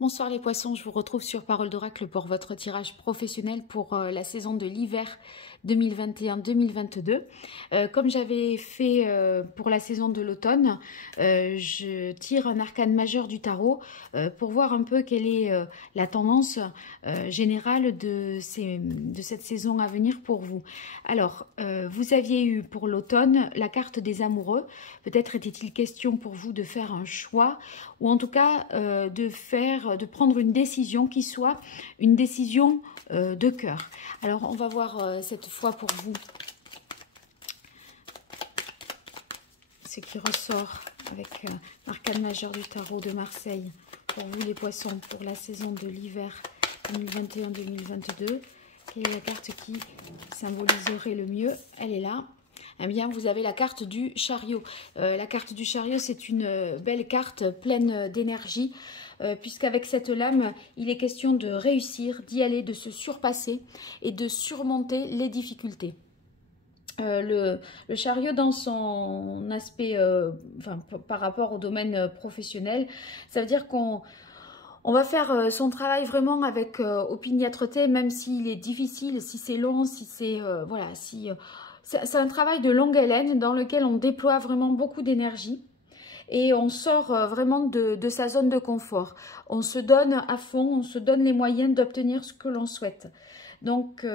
Bonsoir les poissons, je vous retrouve sur Parole d'Oracle pour votre tirage professionnel pour la saison de l'hiver 2021-2022. Comme j'avais fait pour la saison de l'automne, je tire un arcane majeur du tarot pour voir un peu quelle est la tendance générale de cette saison à venir pour vous. Alors, vous aviez eu pour l'automne la carte des amoureux. Peut-être était-il question pour vous de faire un choix ou en tout cas de prendre une décision qui soit une décision de cœur. Alors, on va voir cette fois pour vous ce qui ressort avec l'arcane majeur du tarot de Marseille pour vous les poissons pour la saison de l'hiver 2021-2022. Quelle est la carte qui symboliserait le mieux? Elle est là. Eh bien, vous avez la carte du chariot. La carte du chariot, c'est une belle carte pleine d'énergie, puisqu'avec cette lame, il est question de réussir, d'y aller, de se surpasser et de surmonter les difficultés. Le chariot dans son aspect, par rapport au domaine professionnel, ça veut dire qu'on va faire son travail vraiment avec opiniâtreté, même s'il est difficile, si c'est long, si c'est... c'est un travail de longue haleine dans lequel on déploie vraiment beaucoup d'énergie et on sort vraiment de sa zone de confort. On se donne à fond, on se donne les moyens d'obtenir ce que l'on souhaite. Donc,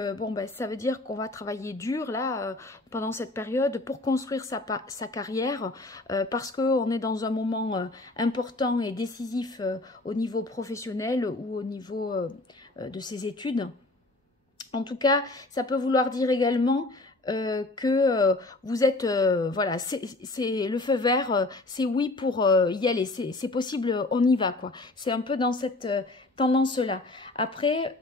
ça veut dire qu'on va travailler dur là pendant cette période pour construire sa carrière parce qu'on est dans un moment important et décisif au niveau professionnel ou au niveau de ses études. En tout cas, ça peut vouloir dire également que vous êtes, voilà, c'est le feu vert, c'est oui pour y aller, c'est possible, on y va, quoi. C'est un peu dans cette tendance-là. Après,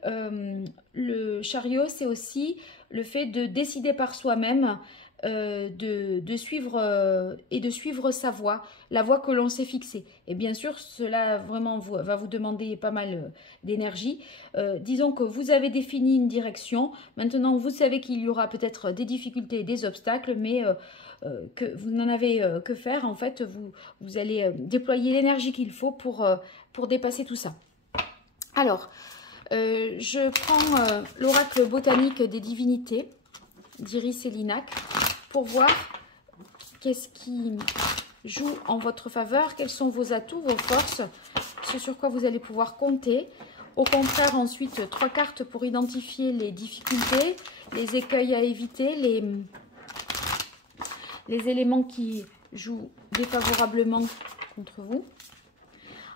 le chariot, c'est aussi le fait de décider par soi-même, de suivre et de suivre sa voie, la voie que l'on s'est fixée. Et bien sûr, cela vraiment va vous demander pas mal d'énergie. Disons que vous avez défini une direction. Maintenant, vous savez qu'il y aura peut-être des difficultés et des obstacles, mais que vous n'en avez que faire. En fait, vous allez déployer l'énergie qu'il faut pour dépasser tout ça. Alors, je prends l'oracle botanique des divinités d'Iris et Linac pour voir qu'est-ce qui joue en votre faveur, quels sont vos atouts, vos forces, ce sur quoi vous allez pouvoir compter. Au contraire, ensuite, 3 cartes pour identifier les difficultés, les écueils à éviter, les éléments qui jouent défavorablement contre vous.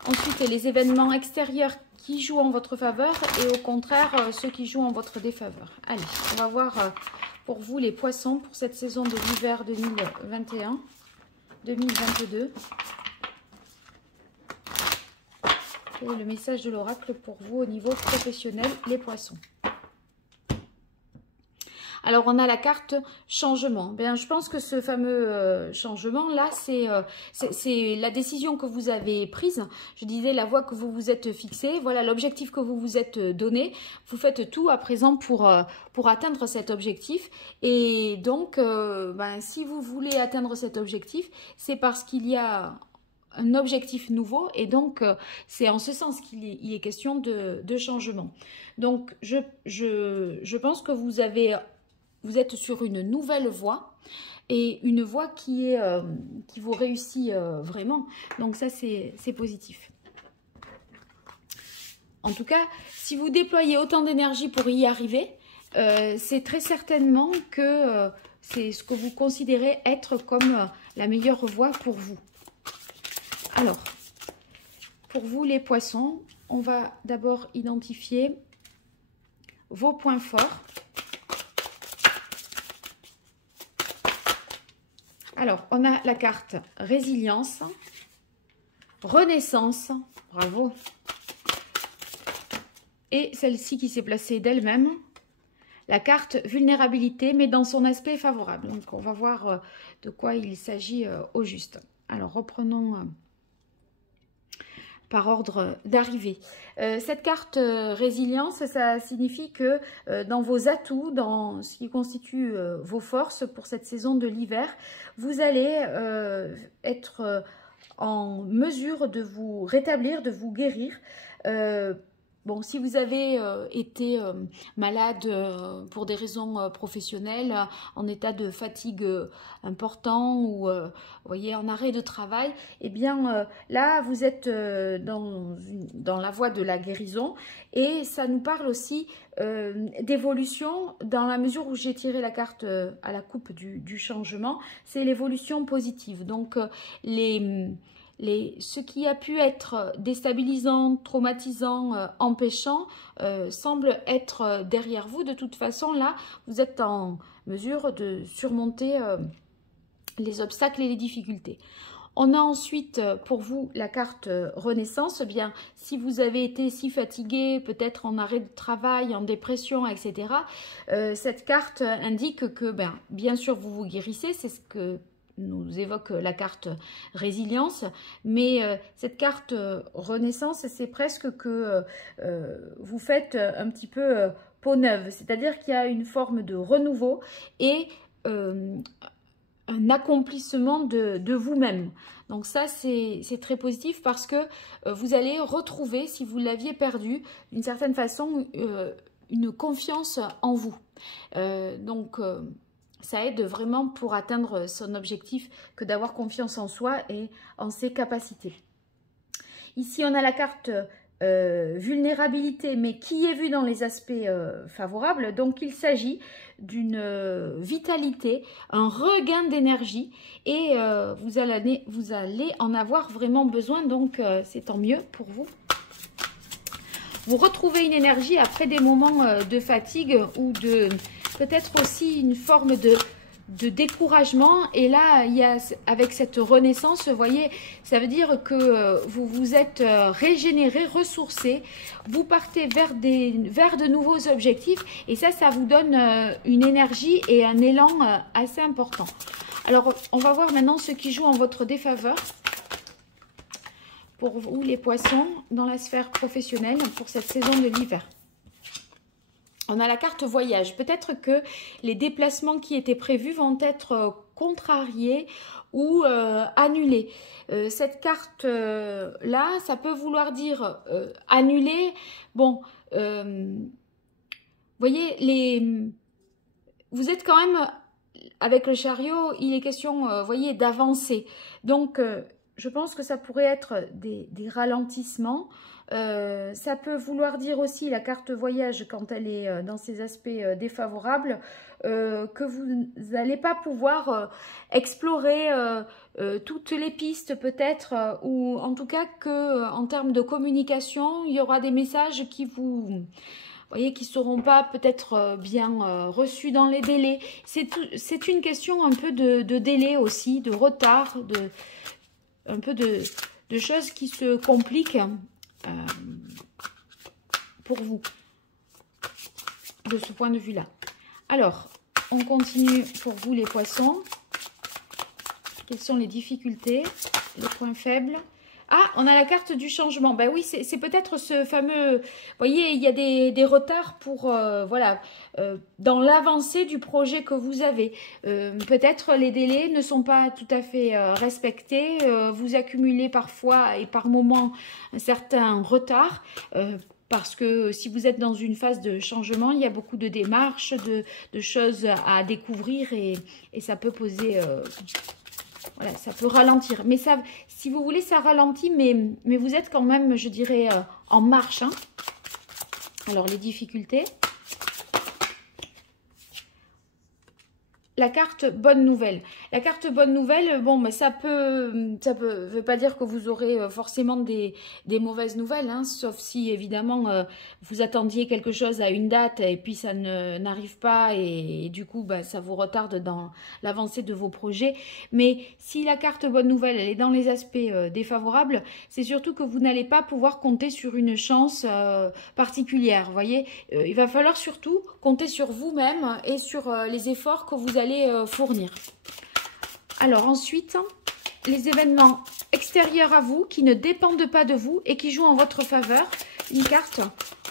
Ensuite, les événements extérieurs qui jouent en votre faveur et au contraire, ceux qui jouent en votre défaveur. Allez, on va voir pour vous les poissons pour cette saison de l'hiver 2021-2022. Quel est le message de l'oracle pour vous au niveau professionnel, les poissons? Alors, on a la carte changement. Bien, je pense que ce fameux changement-là, c'est la décision que vous avez prise. Je disais la voie que vous vous êtes fixée. Voilà l'objectif que vous vous êtes donné. Vous faites tout à présent pour atteindre cet objectif. Et donc, si vous voulez atteindre cet objectif, c'est parce qu'il y a un objectif nouveau et donc c'est en ce sens qu'il est question de changement. Donc, je pense que vous êtes sur une nouvelle voie et une voie qui vous réussit vraiment. Donc ça, c'est positif. En tout cas, si vous déployez autant d'énergie pour y arriver, c'est très certainement que c'est ce que vous considérez être comme la meilleure voie pour vous. Alors, pour vous les poissons, on va d'abord identifier vos points forts. Alors, on a la carte résilience, renaissance, bravo, et celle-ci qui s'est placée d'elle-même, la carte vulnérabilité, mais dans son aspect favorable. Donc, on va voir de quoi il s'agit au juste. Alors, reprenons par ordre d'arrivée. Cette carte résilience, ça signifie que dans vos atouts, dans ce qui constitue vos forces pour cette saison de l'hiver, vous allez être en mesure de vous rétablir, de vous guérir. Bon, si vous avez été malade pour des raisons professionnelles, en état de fatigue important ou vous voyez, en arrêt de travail, eh bien là, vous êtes dans la voie de la guérison et ça nous parle aussi d'évolution dans la mesure où j'ai tiré la carte à la coupe du changement, c'est l'évolution positive. Donc, ce qui a pu être déstabilisant, traumatisant, empêchant, semble être derrière vous. De toute façon, là, vous êtes en mesure de surmonter les obstacles et les difficultés. On a ensuite pour vous la carte Renaissance. Eh bien, si vous avez été si fatigué, peut-être en arrêt de travail, en dépression, etc., cette carte indique que, bien sûr, vous vous guérissez, c'est ce que nous évoque la carte résilience, mais cette carte renaissance, c'est presque que vous faites un petit peu peau neuve, c'est-à-dire qu'il y a une forme de renouveau et un accomplissement de vous-même. Donc ça, c'est très positif parce que vous allez retrouver, si vous l'aviez perdu, d'une certaine façon, une confiance en vous. Ça aide vraiment pour atteindre son objectif que d'avoir confiance en soi et en ses capacités. Ici, on a la carte vulnérabilité, mais qui est vue dans les aspects favorables. Donc, il s'agit d'une vitalité, un regain d'énergie et vous allez en avoir vraiment besoin. Donc, c'est tant mieux pour vous. Vous retrouvez une énergie après des moments de fatigue ou de... peut-être aussi une forme de découragement. Et là, il y a, avec cette renaissance, vous voyez, ça veut dire que vous vous êtes régénéré, ressourcé. Vous partez vers de nouveaux objectifs. Et ça vous donne une énergie et un élan assez important. Alors, on va voir maintenant ce qui joue en votre défaveur. Pour vous, les poissons, dans la sphère professionnelle, pour cette saison de l'hiver. On a la carte voyage. Peut-être que les déplacements qui étaient prévus vont être contrariés ou annulés. Cette carte-là, ça peut vouloir dire annuler. Bon, vous voyez, vous êtes quand même, avec le chariot, il est question, voyez, d'avancer. Donc, je pense que ça pourrait être des ralentissements. Ça peut vouloir dire aussi la carte voyage quand elle est dans ses aspects défavorables, que vous n'allez pas pouvoir explorer toutes les pistes peut-être, ou en tout cas que en termes de communication, il y aura des messages qui vous... voyez, qui ne seront pas peut-être bien reçus dans les délais. C'est une question un peu de délai aussi, de retard, un peu de choses qui se compliquent pour vous, de ce point de vue-là. Alors, on continue pour vous les poissons. Quelles sont les difficultés, les points faibles? Ah, on a la carte du changement. Ben oui, c'est peut-être ce fameux... Vous voyez, il y a des retards pour... voilà, dans l'avancée du projet que vous avez. Peut-être les délais ne sont pas tout à fait respectés. Vous accumulez parfois et par moments un certain retard. Parce que si vous êtes dans une phase de changement, il y a beaucoup de démarches, de choses à découvrir et ça peut poser... voilà, ça peut ralentir. Mais ça, si vous voulez, ça ralentit, mais vous êtes quand même, je dirais, en marche. Hein. Alors, les difficultés. La carte bonne nouvelle. La carte bonne nouvelle, bon, mais ça veut pas dire que vous aurez forcément des mauvaises nouvelles, hein, sauf si évidemment vous attendiez quelque chose à une date et puis ça n'arrive pas et du coup ça vous retarde dans l'avancée de vos projets. Mais si la carte bonne nouvelle elle est dans les aspects défavorables, c'est surtout que vous n'allez pas pouvoir compter sur une chance particulière. Vous voyez, il va falloir surtout compter sur vous-même et sur les efforts que vous allez fournir. Alors ensuite, les événements extérieurs à vous qui ne dépendent pas de vous et qui jouent en votre faveur. Une carte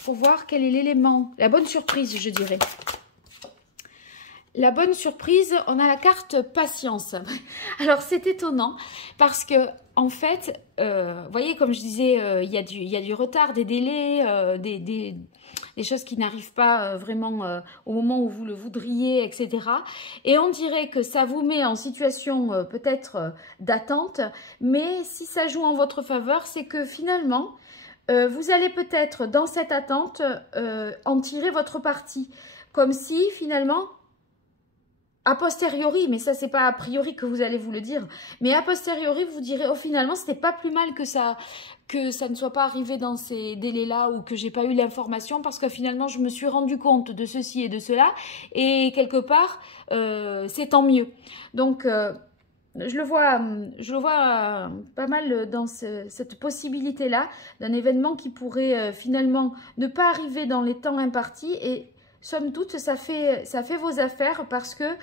pour voir quel est l'élément, la bonne surprise, je dirais. La bonne surprise, on a la carte patience. Alors c'est étonnant parce que en fait, vous voyez, comme je disais, il y a du retard, des délais, des choses qui n'arrivent pas vraiment au moment où vous le voudriez, etc. Et on dirait que ça vous met en situation peut-être d'attente, mais si ça joue en votre faveur, c'est que finalement, vous allez peut-être dans cette attente en tirer votre parti. Comme si finalement, a posteriori, mais ça c'est pas a priori que vous allez vous le dire, mais a posteriori vous direz, oh finalement c'était pas plus mal que ça ne soit pas arrivé dans ces délais-là ou que j'ai pas eu l'information parce que finalement je me suis rendu compte de ceci et de cela et quelque part c'est tant mieux. Donc je le vois pas mal dans cette possibilité-là d'un événement qui pourrait finalement ne pas arriver dans les temps impartis et somme toute, ça fait vos affaires parce que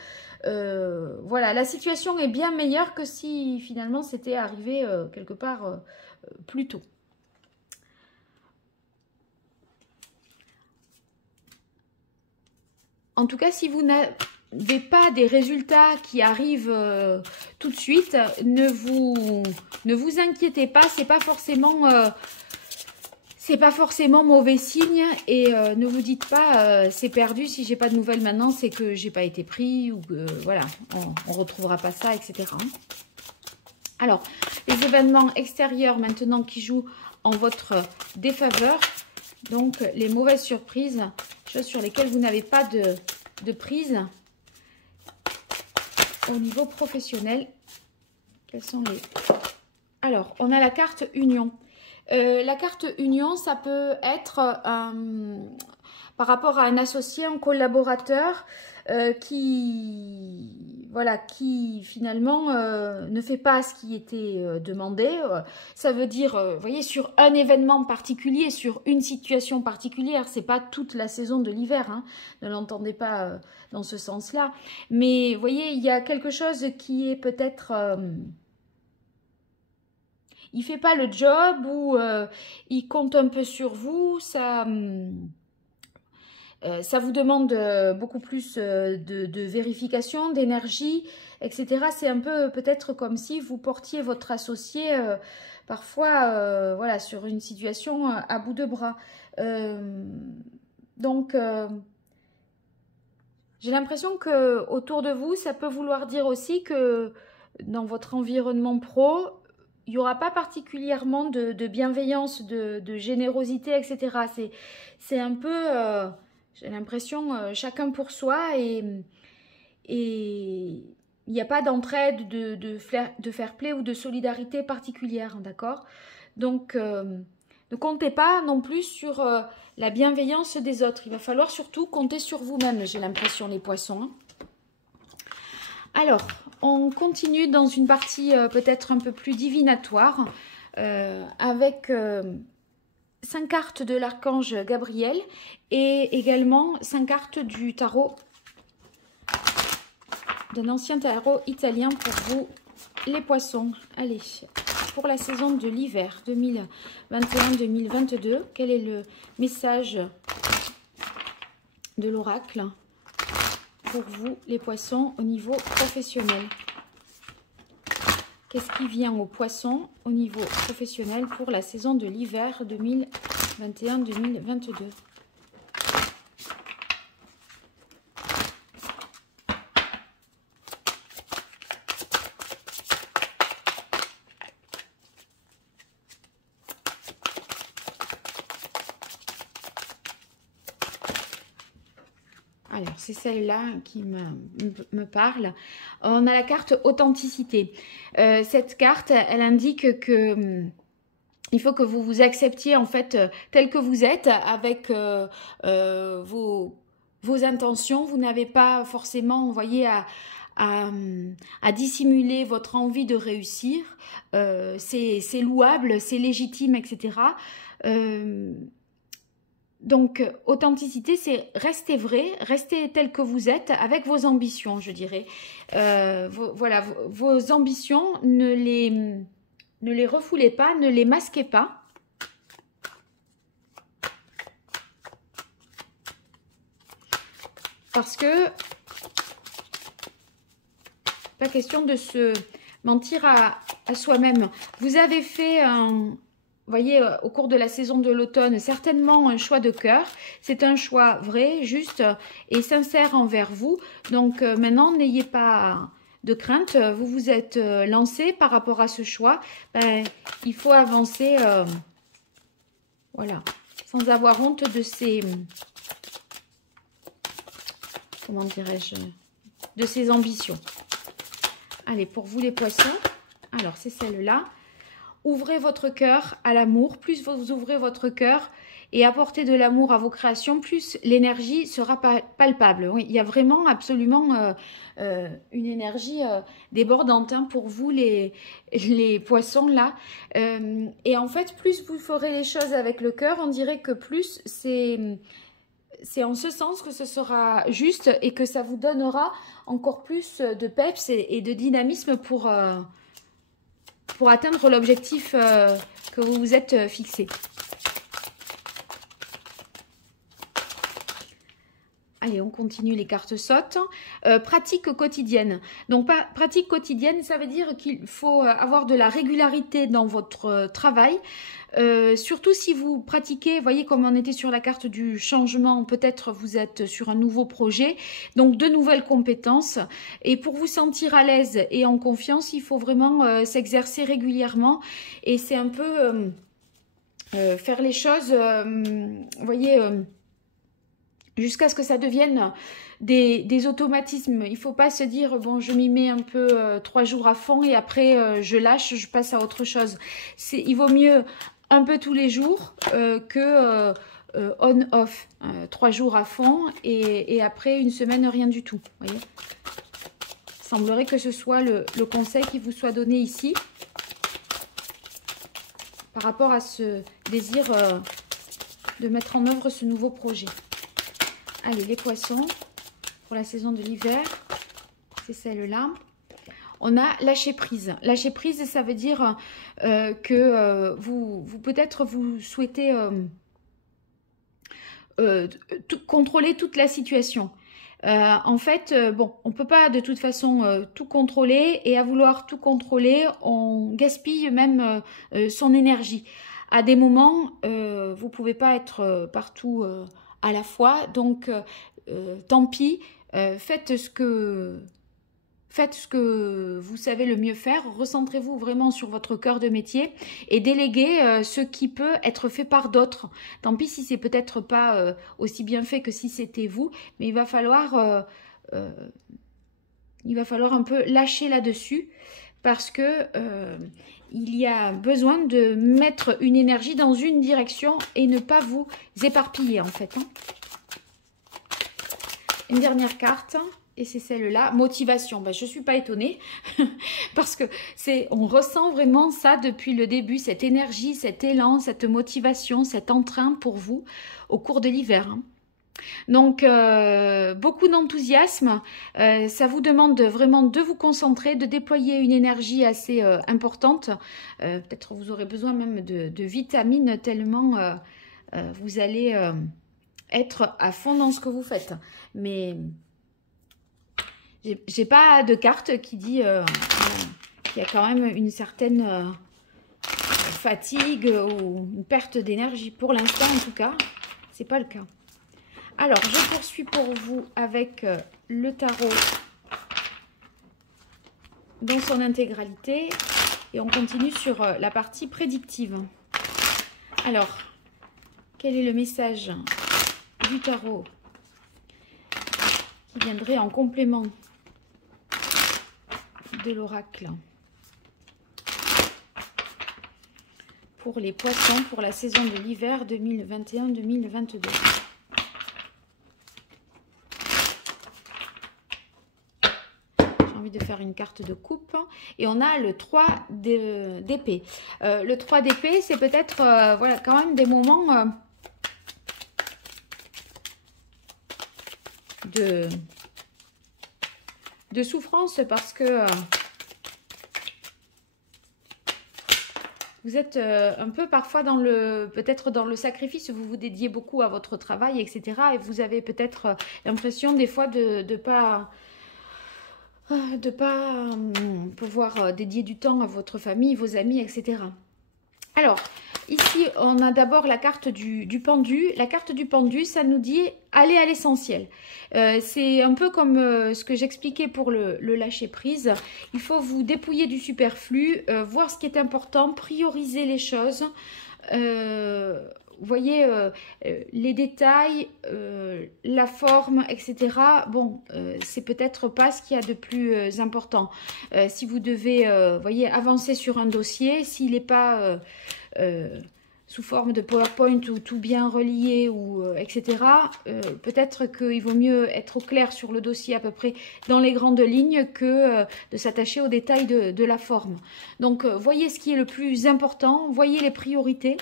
voilà, la situation est bien meilleure que si finalement c'était arrivé quelque part plus tôt. En tout cas, si vous n'avez pas des résultats qui arrivent tout de suite, ne vous inquiétez pas, c'est pas forcément mauvais signe et ne vous dites pas c'est perdu, si j'ai pas de nouvelles maintenant c'est que j'ai pas été pris ou que voilà, on retrouvera pas ça, etc. Alors, les événements extérieurs maintenant qui jouent en votre défaveur, donc les mauvaises surprises, choses sur lesquelles vous n'avez pas de prise au niveau professionnel. Quels sont les... Alors, on a la carte Union. La carte union, ça peut être par rapport à un associé, un collaborateur qui finalement ne fait pas ce qui était demandé. Ça veut dire, vous voyez, sur un événement particulier, sur une situation particulière, c'est pas toute la saison de l'hiver, hein, ne l'entendez pas dans ce sens-là. Mais vous voyez, il y a quelque chose qui est peut-être... il fait pas le job ou il compte un peu sur vous, ça vous demande beaucoup plus de vérification, d'énergie, etc. C'est un peu peut-être comme si vous portiez votre associé parfois voilà, sur une situation à bout de bras. Donc, j'ai l'impression que autour de vous, ça peut vouloir dire aussi que dans votre environnement pro, il n'y aura pas particulièrement de bienveillance, de générosité, etc. C'est un peu, j'ai l'impression, chacun pour soi et il n'y a pas d'entraide, de fair play ou de solidarité particulière, d'accord? Donc, ne comptez pas non plus sur la bienveillance des autres. Il va falloir surtout compter sur vous-même, j'ai l'impression, les poissons, hein. Alors, on continue dans une partie peut-être un peu plus divinatoire avec 5 cartes de l'archange Gabriel et également 5 cartes du tarot, d'un ancien tarot italien pour vous, les poissons. Allez, pour la saison de l'hiver 2021-2022, quel est le message de l'oracle pour vous, les poissons, au niveau professionnel? Qu'est-ce qui vient aux poissons au niveau professionnel pour la saison de l'hiver 2021-2022? Alors, c'est celle-là qui me parle. On a la carte authenticité. Cette carte, elle indique que il faut que vous vous acceptiez en fait tel que vous êtes avec vos intentions. Vous n'avez pas forcément, vous voyez, à dissimuler votre envie de réussir. C'est louable, c'est légitime, etc. Donc, authenticité, c'est rester vrai, rester tel que vous êtes avec vos ambitions, je dirais. Voilà, vos ambitions, ne les refoulez pas, ne les masquez pas. Parce que, pas question de se mentir à soi-même. Vous avez fait un... Vous voyez, au cours de la saison de l'automne, certainement un choix de cœur. C'est un choix vrai, juste et sincère envers vous. Donc maintenant, n'ayez pas de crainte. Vous vous êtes lancé par rapport à ce choix. Ben, il faut avancer, voilà, sans avoir honte de ces... Comment dirais-je? De ses ambitions. Allez, pour vous les poissons, alors c'est celle-là. Ouvrez votre cœur à l'amour. Plus vous ouvrez votre cœur et apportez de l'amour à vos créations, plus l'énergie sera palpable. Oui, il y a vraiment absolument une énergie débordante hein, pour vous les poissons là. Et en fait, plus vous ferez les choses avec le cœur, on dirait que plus c'est en ce sens que ce sera juste et que ça vous donnera encore plus de peps et de dynamisme pour atteindre l'objectif que vous vous êtes fixé. Allez, on continue les cartes sautent. Pratique quotidienne. Donc, pratique quotidienne, ça veut dire qu'il faut avoir de la régularité dans votre travail. Surtout si vous pratiquez, voyez comme on était sur la carte du changement, peut-être vous êtes sur un nouveau projet, donc de nouvelles compétences. Et pour vous sentir à l'aise et en confiance, il faut vraiment s'exercer régulièrement. Et c'est un peu faire les choses, vous voyez... jusqu'à ce que ça devienne des automatismes. Il ne faut pas se dire, bon, je m'y mets un peu 3 jours à fond et après je lâche, je passe à autre chose. Il vaut mieux un peu tous les jours que on-off. 3 jours à fond et après une semaine, rien du tout. Voyez, il semblerait que ce soit le conseil qui vous soit donné ici par rapport à ce désir de mettre en œuvre ce nouveau projet. Allez, les poissons, pour la saison de l'hiver, c'est celle-là. On a lâcher prise. Lâcher prise, ça veut dire que vous peut-être vous souhaitez contrôler toute la situation. En fait, bon, on ne peut pas de toute façon tout contrôler et à vouloir tout contrôler, on gaspille même son énergie. À des moments, vous ne pouvez pas être partout à la fois, donc tant pis, faites ce que vous savez le mieux faire, recentrez-vous vraiment sur votre cœur de métier et déléguez ce qui peut être fait par d'autres. Tant pis si c'est peut-être pas aussi bien fait que si c'était vous, mais il va falloir un peu lâcher là-dessus parce que il y a besoin de mettre une énergie dans une direction et ne pas vous éparpiller en fait. Hein. Une dernière carte, et c'est celle-là, motivation. Ben, je ne suis pas étonnée parce que on ressent vraiment ça depuis le début, cette énergie, cet élan, cette motivation, cet entrain pour vous au cours de l'hiver. Hein. Donc, beaucoup d'enthousiasme. Ça vous demande vraiment de vous concentrer, de déployer une énergie assez importante. Peut-être vous aurez besoin même de vitamines tellement vous allez être à fond dans ce que vous faites. Mais j'ai pas de carte qui dit qu'il y a quand même une certaine fatigue ou une perte d'énergie. Pour l'instant, en tout cas, c'est pas le cas. Alors, je poursuis pour vous avec le tarot dans son intégralité et on continue sur la partie prédictive. Alors, quel est le message du tarot qui viendrait en complément de l'oracle pour les poissons pour la saison de l'hiver 2021-2022? De faire une carte de coupe et on a le 3 d'épée. Le 3 d'épée, c'est peut-être voilà, quand même des moments de souffrance parce que vous êtes un peu parfois dans peut-être dans le sacrifice, vous vous dédiez beaucoup à votre travail, etc. Et vous avez peut-être l'impression des fois de pas de pas pouvoir dédier du temps à votre famille, vos amis, etc. Alors, ici, on a d'abord la carte du pendu. La carte du pendu, ça nous dit aller à l'essentiel. C'est un peu comme ce que j'expliquais pour le lâcher prise. Il faut vous dépouiller du superflu, voir ce qui est important, prioriser les choses. Vous voyez, les détails, la forme, etc. Bon, c'est peut-être pas ce qu'il y a de plus important. Si vous devez, voyez, avancer sur un dossier, s'il n'est pas sous forme de PowerPoint ou tout bien relié, ou etc., peut-être qu'il vaut mieux être au clair sur le dossier à peu près dans les grandes lignes que de s'attacher aux détails de la forme. Donc, voyez ce qui est le plus important, voyez les priorités.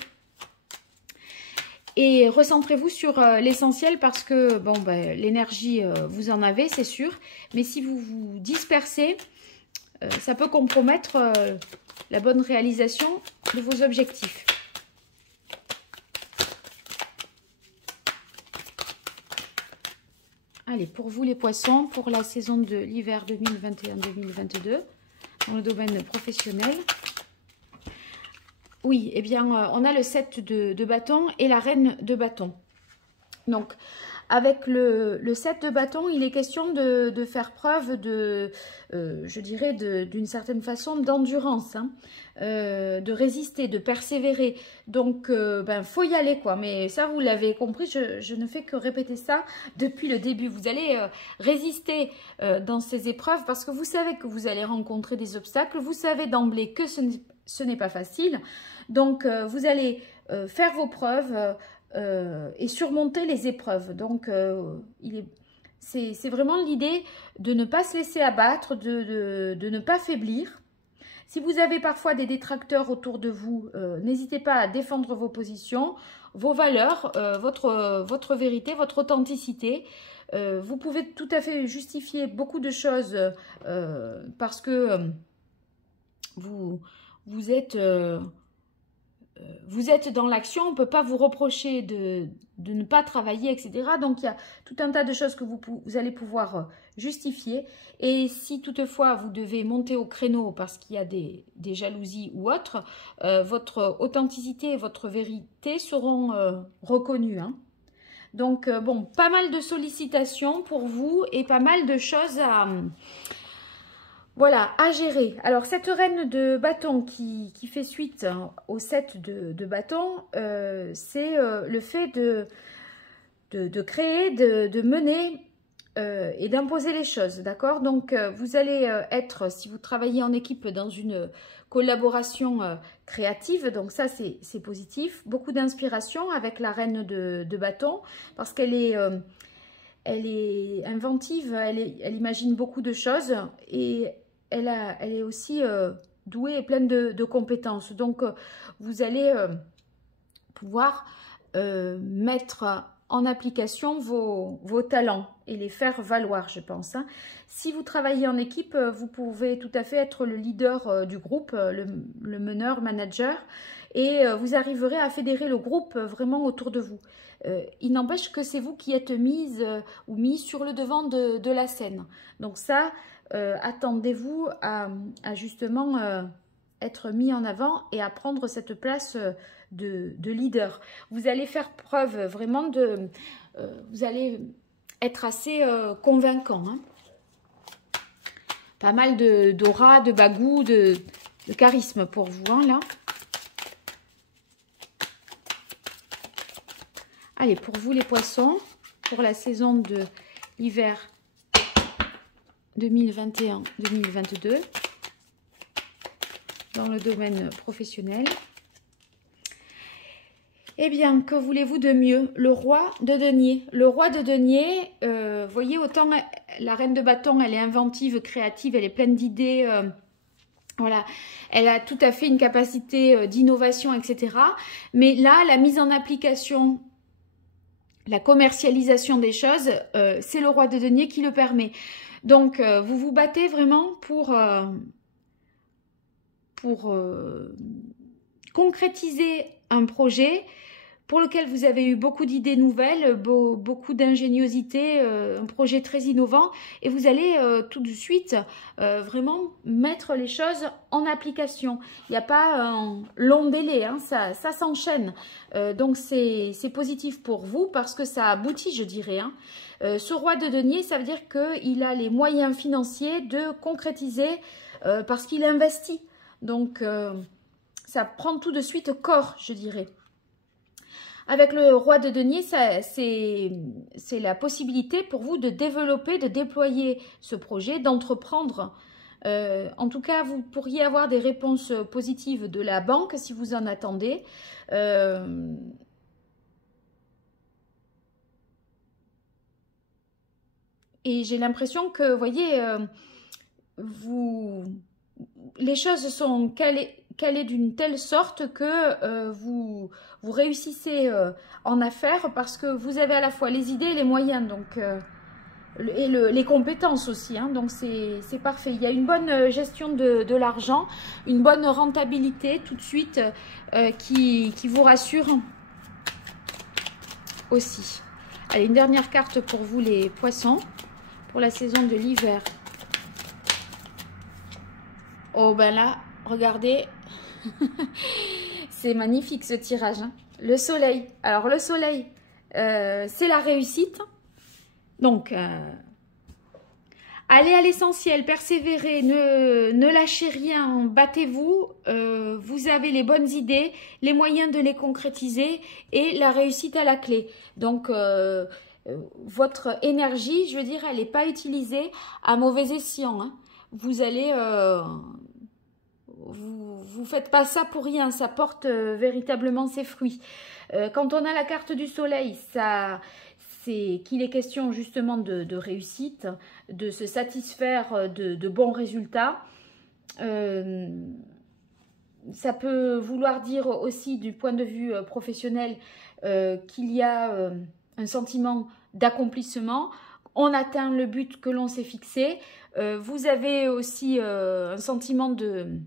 Et recentrez-vous sur l'essentiel parce que bon, ben, l'énergie, vous en avez, c'est sûr. Mais si vous vous dispersez, ça peut compromettre la bonne réalisation de vos objectifs. Allez, pour vous les poissons, pour la saison de l'hiver 2021-2022, dans le domaine professionnel. Oui, eh bien, on a le 7 de bâton et la reine de bâton. Donc, avec le 7 de bâton, il est question de faire preuve de, je dirais, d'une certaine façon d'endurance, hein, de résister, de persévérer. Donc, ben, faut y aller, quoi. Mais ça, vous l'avez compris, je ne fais que répéter ça depuis le début. Vous allez résister dans ces épreuves parce que vous savez que vous allez rencontrer des obstacles. Vous savez d'emblée que ce n'est pas facile. Donc, vous allez faire vos preuves et surmonter les épreuves. Donc, c'est vraiment l'idée de ne pas se laisser abattre, de ne pas faiblir. Si vous avez parfois des détracteurs autour de vous, n'hésitez pas à défendre vos positions, vos valeurs, votre vérité, votre authenticité. Vous pouvez tout à fait justifier beaucoup de choses parce que vous êtes dans l'action, on ne peut pas vous reprocher de ne pas travailler, etc. Donc, il y a tout un tas de choses que vous allez pouvoir justifier. Et si toutefois, vous devez monter au créneau parce qu'il y a des jalousies ou autres, votre authenticité et votre vérité seront reconnues, hein. Donc, bon, pas mal de sollicitations pour vous et pas mal de choses voilà, à gérer. Alors, cette reine de bâton qui fait suite au 7 de bâton, c'est le fait de créer, de mener et d'imposer les choses, d'accord? Donc, vous allez être, si vous travaillez en équipe, dans une collaboration créative, donc ça, c'est positif. Beaucoup d'inspiration avec la reine de bâton, parce qu'elle est... elle est inventive, elle imagine beaucoup de choses et elle est aussi douée et pleine de compétences. Donc, vous allez pouvoir mettre en application vos talents et les faire valoir, je pense, hein. Si vous travaillez en équipe, vous pouvez tout à fait être le leader du groupe, le meneur, manager, et vous arriverez à fédérer le groupe vraiment autour de vous. Il n'empêche que c'est vous qui êtes mise ou mis sur le devant de la scène. Donc ça, attendez-vous à justement être mis en avant et à prendre cette place de leader. Vous allez faire preuve vraiment de... vous allez être assez convaincant, hein. Pas mal d'aura, de bagou, de charisme pour vous, hein, là. Allez, pour vous les poissons, pour la saison de l'hiver 2021-2022, dans le domaine professionnel. Eh bien, que voulez-vous de mieux? Le roi de denier. Le roi de denier, voyez, autant la reine de bâton, elle est inventive, créative, elle est pleine d'idées, voilà, elle a tout à fait une capacité d'innovation, etc. Mais là, la mise en application, la commercialisation des choses, c'est le roi de denier qui le permet. Donc, vous vous battez vraiment pour concrétiser un projet, pour lequel vous avez eu beaucoup d'idées nouvelles, beaucoup d'ingéniosité, un projet très innovant, et vous allez tout de suite vraiment mettre les choses en application. Il n'y a pas un long délai, hein, ça s'enchaîne. Donc c'est positif pour vous parce que ça aboutit, je dirais. Hein. Ce roi de denier, ça veut dire qu'il a les moyens financiers de concrétiser parce qu'il investit. Donc ça prend tout de suite corps, je dirais. Avec le roi de denier, c'est la possibilité pour vous de développer, de déployer ce projet, d'entreprendre. En tout cas, vous pourriez avoir des réponses positives de la banque si vous en attendez. Et j'ai l'impression que, vous voyez, les choses sont calées d'une telle sorte que vous réussissez en affaires parce que vous avez à la fois les idées et les moyens, donc, et les compétences aussi. Hein, donc c'est parfait. Il y a une bonne gestion de l'argent, une bonne rentabilité tout de suite qui vous rassure aussi. Allez, une dernière carte pour vous les poissons, pour la saison de l'hiver. Oh ben là, regardez, c'est magnifique ce tirage. Hein. Le soleil. Alors le soleil, c'est la réussite. Donc, allez à l'essentiel, persévérez, ne lâchez rien, battez-vous. Vous avez les bonnes idées, les moyens de les concrétiser et la réussite à la clé. Donc, votre énergie, je veux dire, elle n'est pas utilisée à mauvais escient. Hein. Vous allez... vous faites pas ça pour rien, ça porte véritablement ses fruits. Quand on a la carte du soleil, c'est qu'il est question justement de réussite, de se satisfaire de bons résultats. Ça peut vouloir dire aussi du point de vue professionnel qu'il y a un sentiment d'accomplissement. On atteint le but que l'on s'est fixé. Vous avez aussi un sentiment de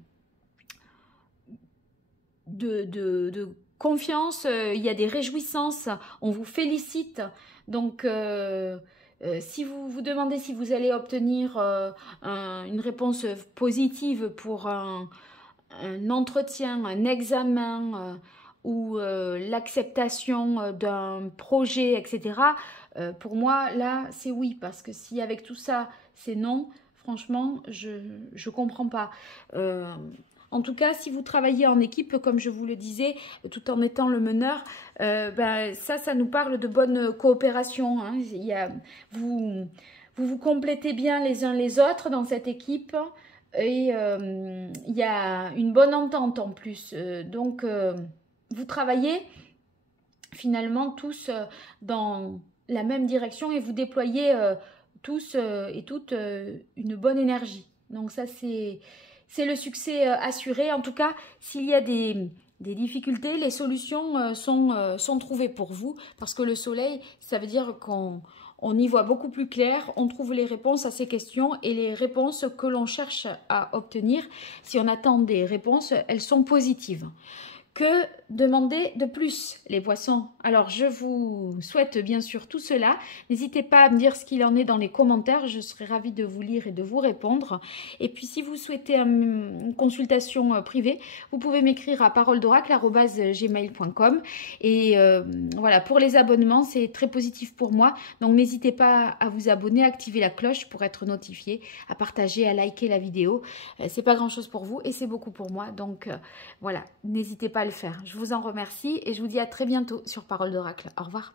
confiance, il y a des réjouissances, on vous félicite. Donc, si vous vous demandez si vous allez obtenir une réponse positive pour un entretien, un examen ou l'acceptation d'un projet, etc., pour moi, là, c'est oui. Parce que si avec tout ça, c'est non, franchement, je ne comprends pas. En tout cas, si vous travaillez en équipe, comme je vous le disais, tout en étant le meneur, ça nous parle de bonne coopération. Hein. Vous vous complétez bien les uns les autres dans cette équipe et il y a une bonne entente en plus. Donc, vous travaillez finalement tous dans la même direction et vous déployez tous et toutes une bonne énergie. Donc ça, c'est le succès assuré. En tout cas, s'il y a des difficultés, les solutions sont trouvées pour vous. Parce que le soleil, ça veut dire qu'on y voit beaucoup plus clair. On trouve les réponses à ces questions et les réponses que l'on cherche à obtenir. Si on attend des réponses, elles sont positives. Que demander de plus, les poissons? Alors, je vous souhaite bien sûr tout cela. N'hésitez pas à me dire ce qu'il en est dans les commentaires. Je serai ravie de vous lire et de vous répondre. Et puis, si vous souhaitez une consultation privée, vous pouvez m'écrire à paroledoracle@gmail.com. Et voilà, pour les abonnements, c'est très positif pour moi. Donc, n'hésitez pas à vous abonner, à activer la cloche pour être notifié, à partager, à liker la vidéo. C'est pas grand-chose pour vous et c'est beaucoup pour moi. Donc, voilà, n'hésitez pas à le faire. Je vous en remercie et je vous dis à très bientôt sur Parole d'Oracle. Au revoir.